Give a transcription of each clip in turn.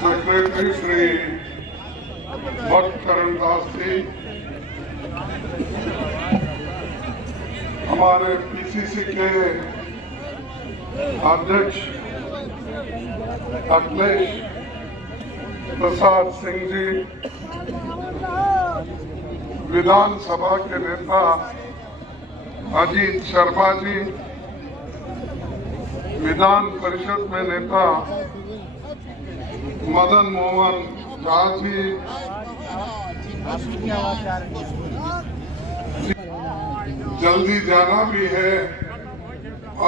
Secretary Shri भक्त करण दास जी, हमारे PCC के अध्यक्ष अखिलेश प्रसाद सिंह जी, विधानसभा के नेता अजीत शर्मा जी, विधान परिषद में नेता मदन मोहन झा जी, जल्दी जाना भी है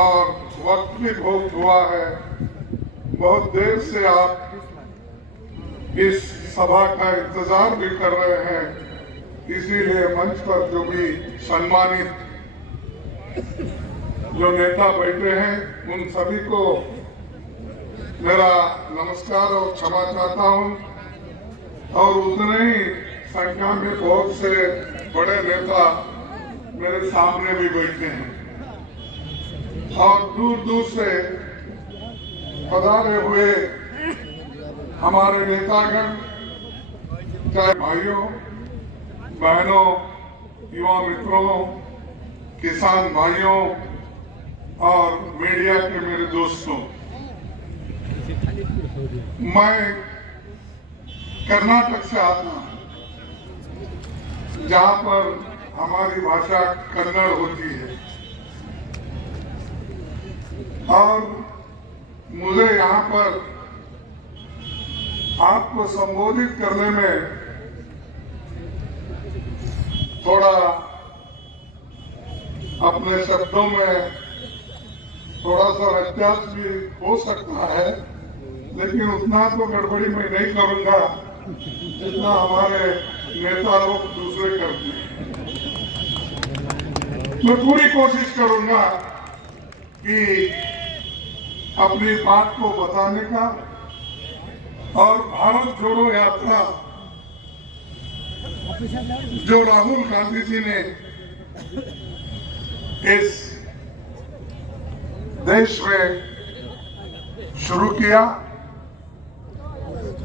और वक्त भी बहुत हुआ है। बहुत देर से आप इस सभा का इंतजार भी कर रहे हैं, इसीलिए मंच पर जो भी सम्मानित जो नेता बैठे हैं उन सभी को मेरा नमस्कार और क्षमा चाहता हूं। और उतने ही संख्या में बहुत से बड़े नेता मेरे सामने भी बैठे हैं और दूर दूर से पधारे हुए हमारे नेतागण, चाहे भाइयों बहनों, युवा मित्रों, किसान भाइयों और मीडिया के मेरे दोस्तों, मैं कर्नाटक से आता हूं, जहां पर हमारी भाषा कन्नड़ होती है और मुझे यहाँ पर आपको संबोधित करने में थोड़ा अपने शब्दों में थोड़ा सा व्यत्यास भी हो सकता है, लेकिन उतना तो गड़बड़ी में नहीं करूंगा जितना हमारे नेता लोग दूसरे करते हैं। मैं पूरी कोशिश करूंगा कि अपनी बात को बताने का और भारत जोड़ो यात्रा जो राहुल गांधी जी ने इस देश में शुरू किया,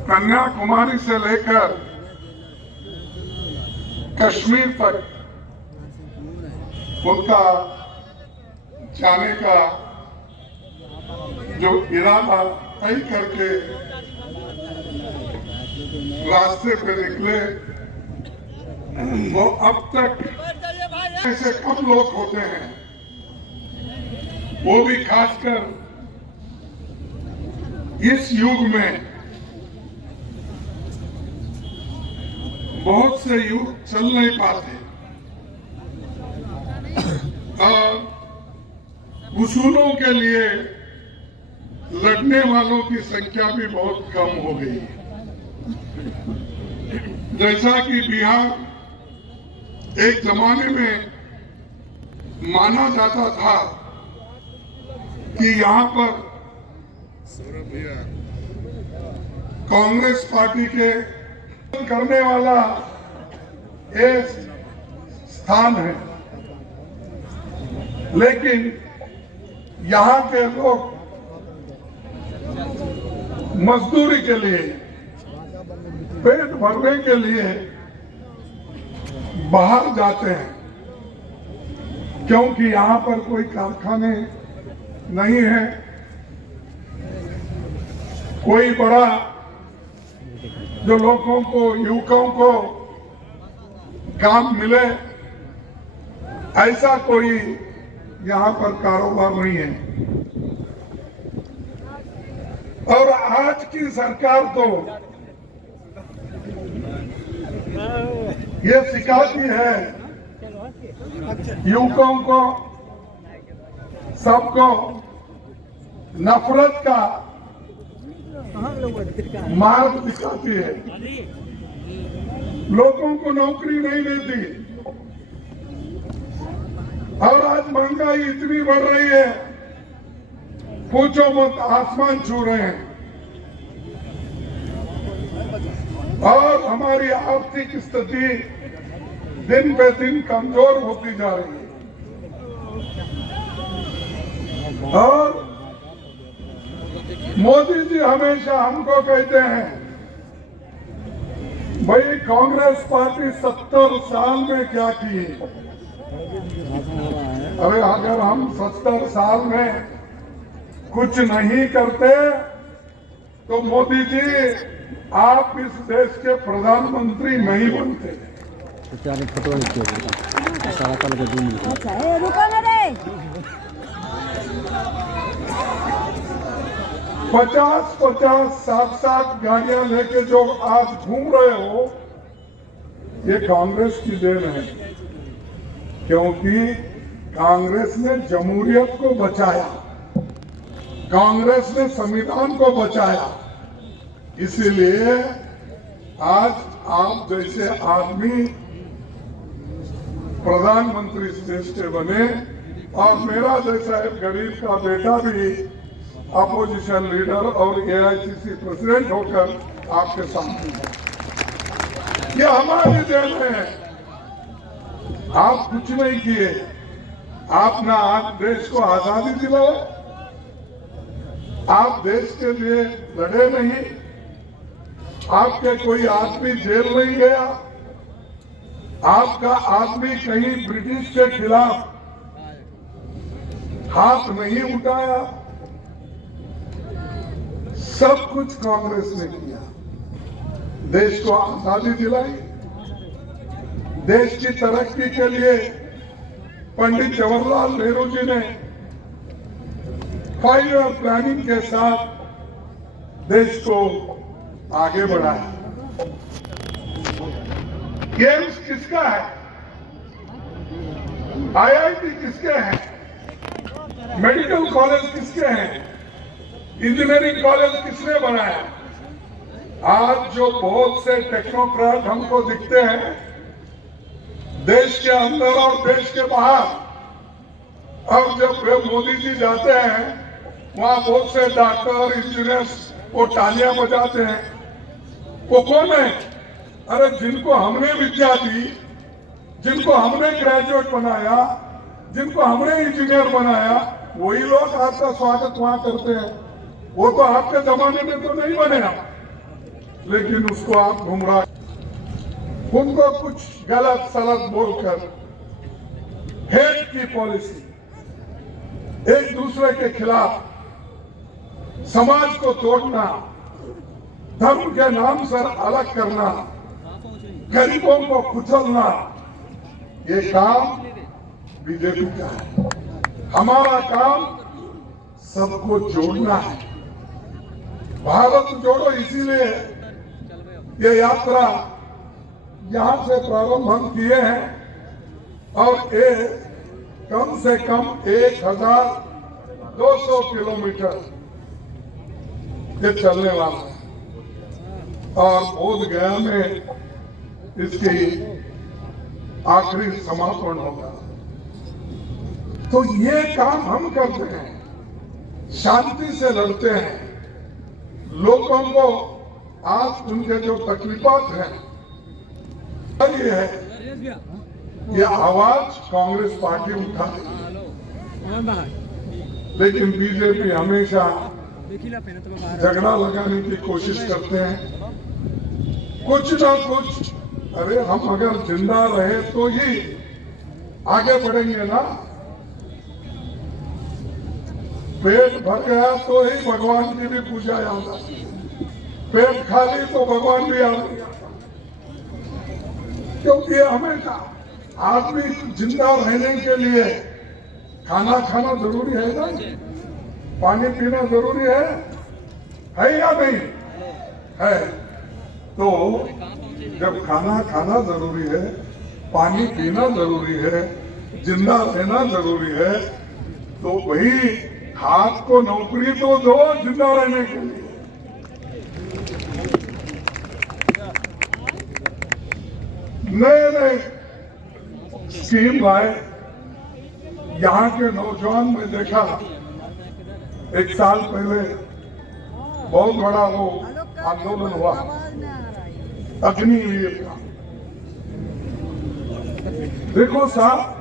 कन्याकुमारी से लेकर कश्मीर तक उनका जाने का जो इरादा तय करके रास्ते पे निकले, वो अब तक ऐसे कम लोग होते हैं, वो भी खासकर इस युग में। बहुत से युग चल नहीं पाते और उसूलों के लिए लड़ने वालों की संख्या भी बहुत कम हो गई है। जैसा कि बिहार एक जमाने में माना जाता था कि यहाँ पर कांग्रेस पार्टी के करने वाला एक स्थान है, लेकिन यहाँ के लोग मजदूरी के लिए, पेट भरने के लिए बाहर जाते हैं, क्योंकि यहाँ पर कोई कारखाने नहीं है, कोई बड़ा जो लोगों को, युवकों को काम मिले, ऐसा कोई यहाँ पर कारोबार नहीं है। और आज की सरकार तो ये सिखाती है युवकों को, सबको नफरत का मार्ग दिखाती है, लोगों को नौकरी नहीं देती महंगाई इतनी बढ़ रही है, पूछो मत, आसमान छू रहे हैं। और हमारी आर्थिक स्थिति दिन पे दिन कमजोर होती जा रही है। और मोदी जी हमेशा हमको कहते हैं, भाई कांग्रेस पार्टी 70 साल में क्या की। अरे अगर हम 70 साल में कुछ नहीं करते तो मोदी जी आप इस देश के प्रधानमंत्री नहीं बनते। 50-50, 7-7 गाड़ियां लेके जो आज घूम रहे हो, ये कांग्रेस की देन है। क्योंकि कांग्रेस ने जमहूरियत को बचाया, कांग्रेस ने संविधान को बचाया। इसीलिए आज आप जैसे आदमी प्रधानमंत्री इस देश के बने, और मेरा जैसा एक गरीब का बेटा भी अपोजिशन लीडर और एआईसीसी प्रेसिडेंट होकर आपके सामने है। ये हमारी देन है। आप कुछ नहीं किए, आपने आज देश को आजादी दिलाई, आप देश के लिए लड़े नहीं, आपके कोई आदमी जेल नहीं गया, आपका आदमी कहीं ब्रिटिश के खिलाफ हाथ नहीं उठाया। सब कुछ कांग्रेस ने किया, देश को आजादी दिलाई। देश की तरक्की के लिए पंडित जवाहरलाल नेहरू जी ने 5 ईयर प्लानिंग के साथ देश को आगे बढ़ाया। एम्स किसका है? आईआईटी किसके हैं? मेडिकल कॉलेज किसके हैं? इंजीनियरिंग कॉलेज किसने बनाया? आज जो बहुत से टेक्नोक्रेट हमको दिखते हैं देश के अंदर और देश के बाहर, अब जब वे मोदी जी जाते हैं वहां बहुत से डॉक्टर, इंजीनियर्स वो तालियां बजाते हैं। वो कौन है? अरे जिनको हमने विद्या दी, जिनको हमने ग्रेजुएट बनाया, जिनको हमने इंजीनियर बनाया, वही लोग आपका स्वागत वहां करते हैं। वो तो आपके जमाने में तो नहीं बने, लेकिन उसको आप गुमराह, उनको कुछ गलत सलत बोलकर हेट की पॉलिसी, एक दूसरे के खिलाफ समाज को तोड़ना, धर्म के नाम से अलग करना, गरीबों को कुचलना, ये काम बीजेपी का है। हमारा काम सबको जोड़ना है। भारत जोड़ो, इसीलिए ये यात्रा यहां से प्रारंभ हम किए हैं और ये कम से कम 1200 किलोमीटर ये चलने वाला है और बोध गया में इसकी आखिरी समापन होगा। तो ये काम हम करते हैं, शांति से लड़ते हैं, लोगों को आज उनके जो तकलीफात हैं ये है, ये आवाज कांग्रेस पार्टी उठा रही है। लेकिन बीजेपी हमेशा झगड़ा लगाने की कोशिश करते हैं, कुछ ना कुछ। अरे हम अगर जिंदा रहे तो ही आगे बढ़ेंगे ना। पेट भर गया तो ही भगवान की भी पूजा याद आती है, पेट खाली तो भगवान भी याद नहीं आता। क्योंकि हमेशा आदमी जिंदा रहने के लिए खाना खाना जरूरी है ना, पानी पीना जरूरी है या नहीं है? तो जब खाना खाना जरूरी है, पानी पीना जरूरी है, जिंदा रहना जरूरी है, तो वही हाथ को नौकरी तो दो जिंदा रहने के लिए। नए नए स्कीम लाए, यहाँ के नौजवान में देखा, एक साल पहले बहुत बड़ा वो आंदोलन हुआ अग्निवीर का। देखो साहब,